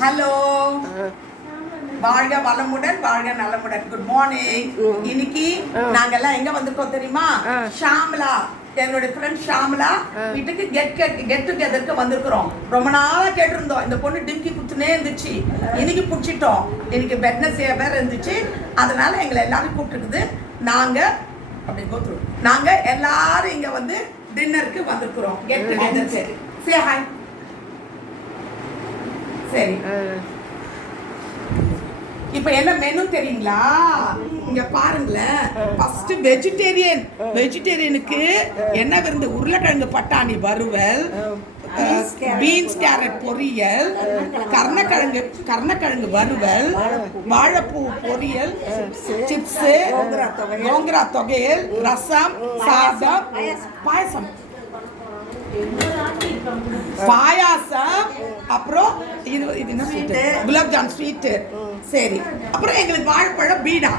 Hello, வாழ்க வளமுடன், வாழ்க நலமுடன். Good morning. இன்னைக்கு நாங்கெல்லாம் எங்க வந்திருக்கோம் தெரியுமா? ஷாம்லா, என்னோட ஃப்ரெண்ட் ஷாம்லா வீட்டுக்கு கெட் டுகெதருக்கு வந்திருக்கிறோம். ரொம்ப நாளா கேட்டிருந்தோம். இந்த பொண்ணு டிம்கி குத்துனே இருந்துச்சு. இன்னைக்கு பிடிச்சிட்டோம். இன்னைக்கு வெட்னஸ்டே வேற இருந்துச்சு. அதனால எங்களை எல்லாரும் கூப்பிட்டுருக்குது. நாங்க எல்லாரும் இங்க வந்து டின்னருக்கு வந்திருக்கிறோம். கெட் டுகெதருக்கு. Say hi. சரி, இப்ப என்ன மெனு தெரியுங்களா? இங்க பாருங்களேன். ஃபர்ஸ்ட் வெஜிடேரியனுக்கு என்ன விருந்து? உருளைக்கிழங்கு பட்டாணி வறுவல், பீன்ஸ் கேரட் பொரியல், கர்ணக்கிழங்கு வறுவல், வாழைப்பூ பொரியல், சிப்ஸ், கோங்கரா தொகையல், ரசம், சாதம், பாயசம், அப்புறம் இது என்ன ஸ்வீட்? Gulab jam sweet. சரி, அப்புறம் எங்களுக்கு வாழைப்பழம் பீடா,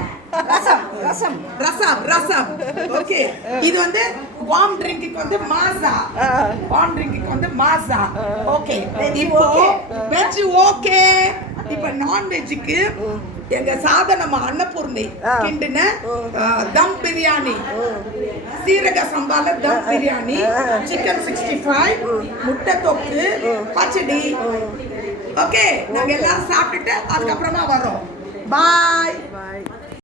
ரசம். ஓகே, இது வந்து வார்ம் ட்ரிங்க்குக்கு வந்து மாசா. ஓகே, இப்போ வெஜ் ஓகே. இப்ப நான் வெஜ்ஜுக்கு எங்க சாதனமா அன்னபூர்ணி கிண்டுன தம் பிரியாணி, சீரக சம்பால தம் பிரியாணி, சிக்கன் 65, முட்டை தொக்கு, பச்சடி. ஓகே, நாங்க எல்லாரும் சாப்பிட்டுட்டு அதுக்கப்புறமா வரோம். பாய்.